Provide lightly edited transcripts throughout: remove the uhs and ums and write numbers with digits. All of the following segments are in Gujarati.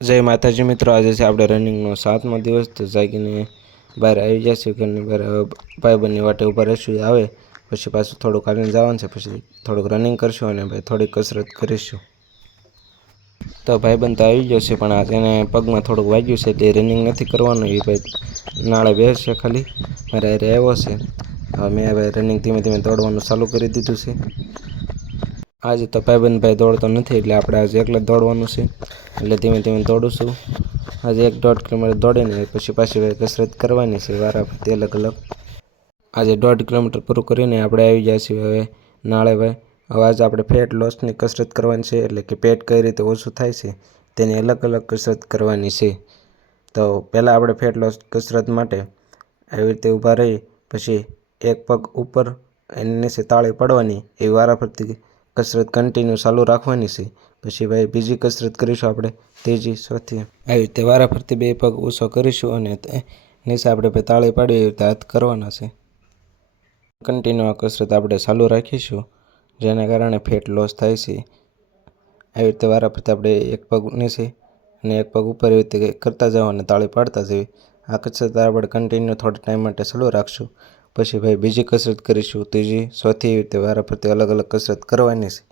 જય માતાજી મિત્રો, આજે છે આપણે રનિંગનો 7મો દિવસ. તો જાગીને બહાર આવી જશે ઘરની બહાર. ભાઈબંધની વાટે ઊભા રહીશું, આવે પછી પાછું થોડુંક હાલીને જવાનું છે. પછી થોડુંક રનિંગ કરશું અને ભાઈ થોડીક કસરત કરીશું. તો ભાઈબંધ તો આવી ગયો છે, પણ આજે એને પગમાં થોડુંક વાગ્યું છે એટલે રનિંગ નથી કરવાનું. એ ભાઈ નાળે બેસશે, ખાલી મારે હારે આવ્યો છે. હવે મેં ભાઈ રનિંગ ધીમે ધીમે દોડવાનું ચાલુ કરી દીધું છે. આજે તો ભાઈ દોડતો નથી એટલે આપણે આજે એકલા દોડવાનું છે, એટલે ધીમે ધીમે દોડું છું. આજે 1.5 કિલોમીટર દોડીને પછી પાછી ભાઈ કસરત કરવાની છે વારાફરતી અલગ અલગ. આજે 1.5 કિલોમીટર પૂરું કરીને આપણે આવી ગયા છીએ હવે નાળે ભાઈ. હવે આજે આપણે ફેટ લોસની કસરત કરવાની છે, એટલે કે પેટ કઈ રીતે ઓછું થાય છે તેની અલગ અલગ કસરત કરવાની છે. તો પહેલાં આપણે ફેટ લોસ કસરત માટે આવી રીતે ઊભા રહી પછી એક પગ ઉપર એની નીચે તાળી પાડવાની, એવી વારાફરતી કસરત કન્ટિન્યુ ચાલુ રાખવાની છે. પછી ભાઈ બીજી કસરત કરીશું આપણે, ત્રીજી, ચોથી, આવી રીતે વારાફરતી 2 પગ ઊંચો કરીશું અને નીચે આપણે ભાઈ તાળી પાડી એવી રીતે હાથ કરવાના છે. કન્ટિન્યુ આ કસરત આપણે ચાલુ રાખીશું, જેના કારણે ફેટ લોસ થાય છે. આવી રીતે વારાફરતી આપણે એક પગ નીચે અને એક પગ ઉપર એવી રીતે કરતા જાવ અને તાળી પાડતા જઈએ. આ કસરત આપણે કન્ટિન્યુ થોડા ટાઈમ માટે ચાલુ રાખશું. પછી ભાઈ બીજી કસરત કરીશું, ત્રીજી, ચોથી, એવી રીતે વારાફરતી અલગ અલગ કસરત કરવાની છે.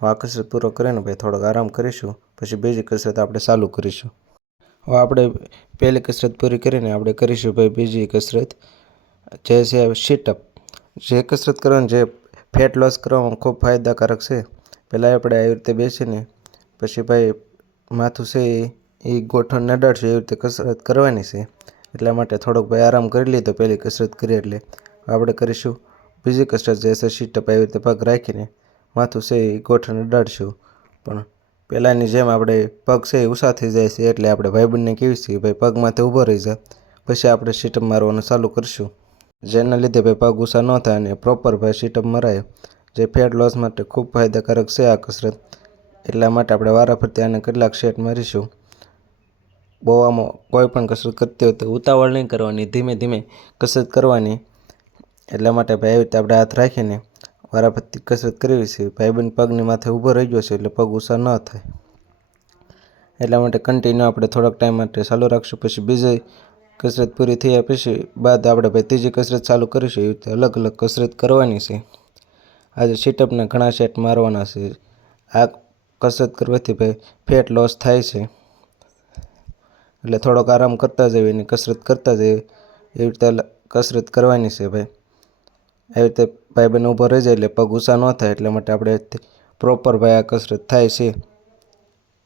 આ કસરત પૂરો કરીને ભાઈ થોડોક આરામ કરીશું, પછી બીજી કસરત આપણે ચાલુ કરીશું. હવે આપણે પહેલી કસરત પૂરી કરીને આપણે કરીશું ભાઈ બીજી કસરત, જે છે સીટઅપ. જે કસરત કરવાની, જે ફેટ લોસ કરવામાં ખૂબ ફાયદાકારક છે. પહેલાં આપણે આવી રીતે બેસીને પછી ભાઈ માથું છે એ ગોઠણને અડાડશું, એવી રીતે કસરત કરવાની છે. એટલા માટે થોડોક ભાઈ આરામ કરી લીધો પહેલી કસરત કરી એટલે. આપણે કરીશું બીજી કસરત, જે છે સીટઅપ. આવી રીતે પગ રાખીને માથું છે એ ગોઠણ અડાડશું, પણ પહેલાંની જેમ આપણે પગ છે એ ઊંચા થઈ જાય છે, એટલે આપણે ભાઈબંધને કહીએ છીએ ભાઈ પગમાંથી ઊભો રહી જાય, પછી આપણે સીટઅપ મારવાનું ચાલુ કરીશું. જેના લીધે ભાઈ પગ ઊંચા ન થાય અને પ્રોપર ભાઈ સીટઅપ મરાય, જે ફેટ લોસ માટે ખૂબ ફાયદાકારક છે આ કસરત. એટલા માટે આપણે વારાફરતી આને કેટલાક સેટ મારીશું. બહુ આમાં કોઈ પણ કસરત કરતી હોય તો ઉતાવળ નહીં કરવાની, ધીમે ધીમે કસરત કરવાની. એટલા માટે ભાઈ આવી રીતે આપણે હાથ રાખીને વારાફરતી કસરત કરવી છે. ભાઈબંધ પગની માથે ઊભો રહી ગયો છે એટલે પગ ઊંચા ન થાય. એટલા માટે કન્ટિન્યુ આપણે થોડોક ટાઈમ માટે ચાલુ રાખશું. પછી બીજી કસરત પૂરી થયા પછી બાદ આપણે ભાઈ ત્રીજી કસરત ચાલુ કરીશું. એવી રીતે અલગ અલગ કસરત કરવાની છે. આજે સીટઅપના ઘણા સેટ મારવાના છે. આ કસરત કરવાથી ભાઈ ફેટ લોસ થાય છે, એટલે થોડોક આરામ કરતા જઈએ અને કસરત કરતા જઈએ, એવી રીતે કસરત કરવાની છે ભાઈ. આવી રીતે ભાઈબંધ ઊભો રહી જાય એટલે પગ ઊંચા ન થાય, એટલા માટે આપણે પ્રોપર ભાઈ આ કસરત થાય છે.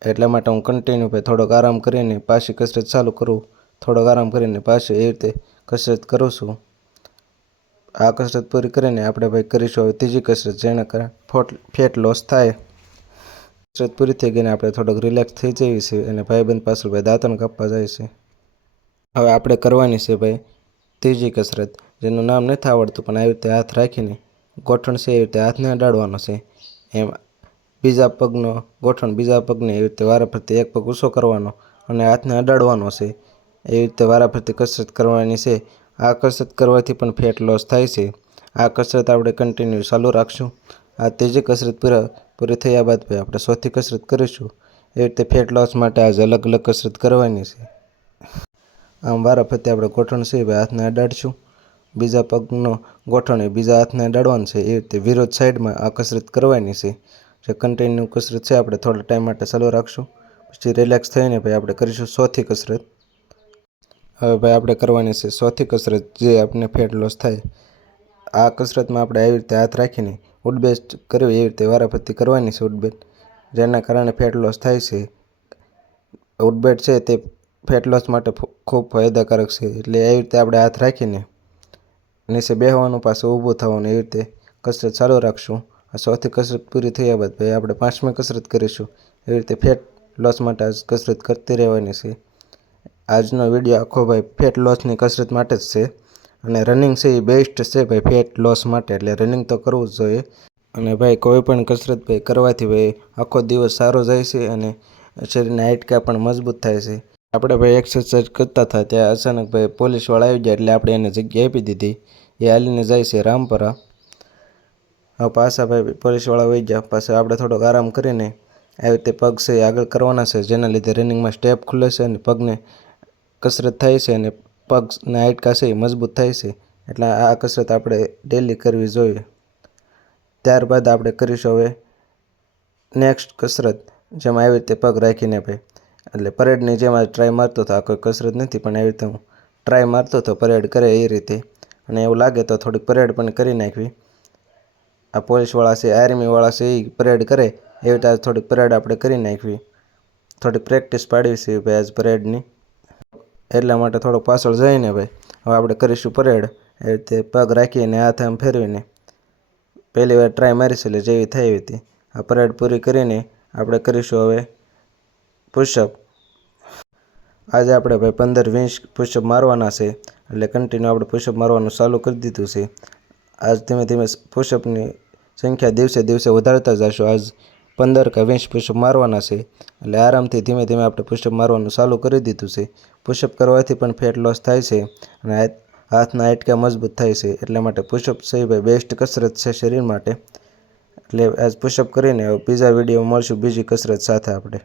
એટલા માટે હું કન્ટિન્યુ ભાઈ થોડોક આરામ કરીને પાછી કસરત ચાલુ કરું, થોડોક આરામ કરીને પાછી એવી રીતે કસરત કરું છું. આ કસરત પૂરી કરીને આપણે ભાઈ કરીશું હવે ત્રીજી કસરત, જેના કારણે ફેટ લોસ થાય. કસરત પૂરી થઈ ગઈને આપણે થોડોક રિલેક્સ થઈ જઈએ છીએ અને ભાઈબંધ પાછળ ભાઈ દાંતણ કાપવા જાય છે. હવે આપણે કરવાની છે ભાઈ ત્રીજી કસરત, જેનું નામ નથી આવડતું, પણ આવી રીતે હાથ રાખીને ગોઠણ છે એવી રીતે હાથને અડાડવાનો છે. એમ બીજા પગનો ગોઠણ બીજા પગને એવી રીતે વારાફરતી એક પગ ઊંચો કરવાનો અને હાથને અડાડવાનો છે. એવી રીતે વારાફરતી કસરત કરવાની છે. આ કસરત કરવાથી પણ ફેટ લોસ થાય છે. આ કસરત આપણે કન્ટિન્યુ ચાલુ રાખશું. આ ત્રીજી કસરત પૂરી થયા બાદ ભાઈ આપણે ચોથી કસરત કરીશું. એવી રીતે ફેટ લોસ માટે આજે અલગ અલગ કસરત કરવાની છે. આમ વારાફરતી આપણે ગોઠણ છે ભાઈ હાથને અડાડશું, બીજા પગનો ગોઠણ એ બીજા હાથને અડાડવાનું છે. એ રીતે વિરોધ સાઈડમાં આ કસરત કરવાની છે. જે કન્ટિન્યુ કસરત છે આપણે થોડા ટાઈમ માટે ચાલુ રાખશું. પછી રિલેક્સ થઈને ભાઈ આપણે કરીશું ચોથી કસરત. હવે ભાઈ આપણે કરવાની છે ચોથી કસરત, જે આપણે ફેટ લોસ થાય. આ કસરતમાં આપણે આવી રીતે હાથ રાખીને ઉઠબેસ કરવી, એવી રીતે વારાફરતી કરવાની છે ઉઠબેસ, જેના કારણે ફેટ લોસ થાય છે. ઉઠબેસ છે તે ફેટ લોસ માટે ખૂબ ફાયદાકારક છે. એટલે એવી રીતે આપણે હાથ રાખીને નીચે બેસવાનું, પાછું ઊભું થવાનું, એવી રીતે કસરત ચાલુ રાખશું. આ ચોથી કસરત પૂરી થયા બાદ ભાઈ આપણે પાંચમી કસરત કરીશું. એવી રીતે ફેટ લોસ માટે આજ કસરત કરતી રહેવાની છે. આજનો વિડીયો આખો ભાઈ ફેટ લોસની કસરત માટે જ છે, અને રનિંગ છે એ બેસ્ટ છે ભાઈ ફેટ લોસ માટે, એટલે રનિંગ તો કરવું જ જોઈએ. અને ભાઈ કોઈ પણ કસરત ભાઈ કરવાથી ભાઈ આખો દિવસ સારો જાય છે અને શરીરના હાડકાં પણ મજબૂત થાય છે. આપણે ભાઈ એક્સરસાઇઝ કરતા હતા ત્યાં અચાનક ભાઈ પોલીસવાળા આવી ગયા એટલે આપણે એને જગ્યા આપી દીધી. એ હાલીને જાય છે રામપરા. હવે પાછા ભાઈ પોલીસવાળા વહી ગયા, પાછા આપણે થોડોક આરામ કરીને આવી રીતે પગ છે એ આગળ કરવાના છે, જેના લીધે રનિંગમાં સ્ટેપ ખુલે છે અને પગને કસરત થાય છે અને પગના હાડકાં છે એ મજબૂત થાય છે. એટલે આ કસરત આપણે ડેલી કરવી જોઈએ. ત્યારબાદ આપણે કરીશું હવે નેક્સ્ટ કસરત, જેમાં આવી રીતે પગ રાખીને ભાઈ, એટલે પરેડની જેમ ટ્રાય મારતો હતો. આ કોઈ કસરત નથી, પણ આવી રીતે હું ટ્રાય મારતો હતો પરેડ કરે એ રીતે, અને એવું લાગે તો થોડીક પરેડ પણ કરી નાખવી. આ પોલીસવાળા છે, આર્મીવાળા છે એ પરેડ કરે એવી રીતે થોડીક પરેડ આપણે કરી નાખવી. થોડીક પ્રેક્ટિસ પાડવી છે ભાઈ આજ પરેડની, એટલા માટે થોડોક પાછળ જઈને ભાઈ હવે આપણે કરીશું પરેડ. એવી રીતે પગ રાખીને હાથ આમ ફેરવીને પહેલી વાર ટ્રાય મારી છે, એટલે જેવી થઈ એવી હતી. આ પરેડ પૂરી કરીને આપણે કરીશું હવે પુશઅપ. આજે આપણે ભાઈ 15-20 પુશઅપ મારવાના છે, એટલે કન્ટિન્યુ આપણે પુશઅપ મારવાનું ચાલુ કરી દીધું છે. આજ ધીમે ધીમે પુશઅપની સંખ્યા દિવસે દિવસે વધારતા જઈશું. આજ 15 કે 20 પુશઅપ મારવાના છે, એટલે આરામથી ધીમે ધીમે આપણે પુશઅપ મારવાનું ચાલુ કરી દીધું છે. પુશઅપ કરવાથી પણ ફેટ લોસ થાય છે અને હાથના હાડકાં મજબૂત થાય છે. એટલા માટે પુશઅપ છે ભાઈ બેસ્ટ કસરત છે શરીર માટે. એટલે આજ પુશઅપ કરીને બીજા વિડીયોમાં મળશું બીજી કસરત સાથે આપણે.